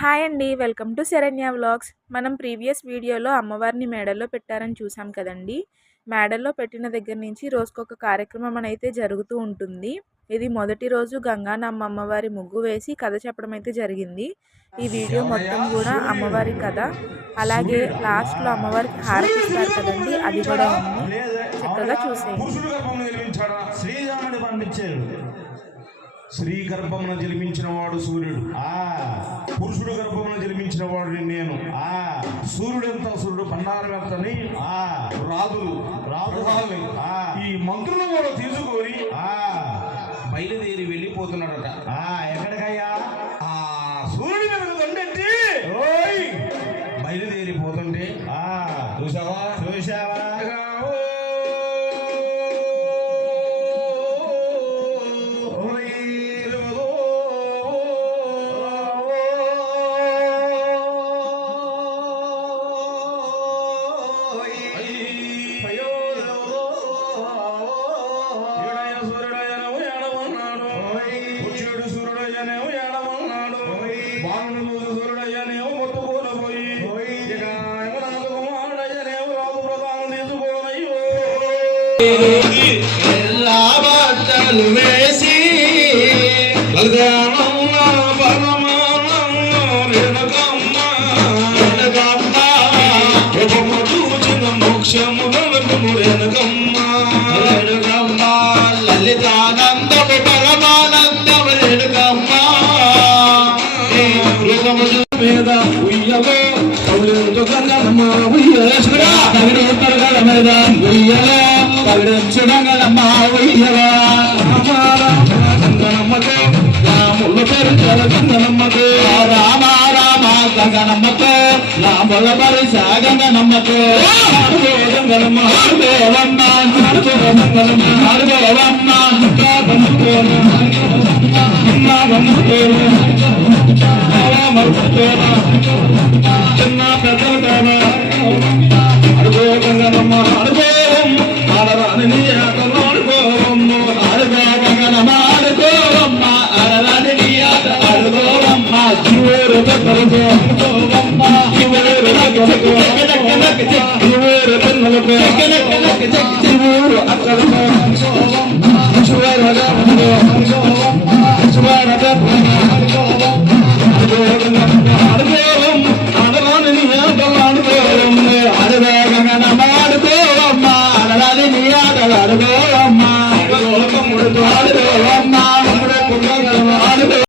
Hi అండి. Welcome to Saranya vlogs. మనం previous వీడియోలో అమ్మవారిని మేడల్లో పెట్టారని చూసాం కదండి. మేడల్లో పెట్టిన దగ్గర నుంచి రోజుకొక కార్యక్రమం అయితే జరుగుతూ ఉంటుంది. ఇది మొదటి రోజు గంగానమ్మ అమ్మవారి ముగ్గు వేసి కథ చెప్పడం అయితే జరిగింది. ఈ వీడియో మొత్తం కూడా అమ్మవారి కథ, అలాగే లాస్ట్లో అమ్మవారికి హారతి ఇస్తారు కదండి, అది కూడా ఉంది. చక్కగా చూసేయండి. స్త్రీ గర్భమున జన్మించిన వాడు సూర్యుడు, పురుషుడు గర్భమున జన్మించిన వాడు నేను. సూర్యుడు ఎంత, సూర్యుడు బండారం ఎంతని రాదులు ఈ మంత్రులు కూడా తీసుకొని బయలుదేరి వెళ్ళిపోతున్నాడట. ఎక్కడికయ్యా? సూర్యుడి మీద దండెత్తి బయలుదేరిపోతుంటే చూసావా ఎలా బట్టలు వేసి మోక్షము లలితానందము పరమానందము రేణుకమ్మ మీద ఉయ్యలో గంగమ్మ ఉయ్యలో మీద ఉయ్యలో పగడంచుడంగలమ్మ ఉయ్యలో గంగనమ్మకు రాముల పేరు గంగనమ్మకు రామ రామ గంగనమ్మకు రాముల పరిస గంగనమ్మకు గంగనమ్మ దేవమ్మ దేవమ్మ చిన్న పెద్దల అడుగో గంగనమ్మ అడుగోం ఆడరాని నీ ఆటలు ఆడుకోవమ్మ అడుగో గంగనమ్మ ఆడుకోవమ్మ ఆడరాని నీ ఆట ఆడుకోవమ్మ జీవరు దగ్గరకు జీవరు దగ్గరకు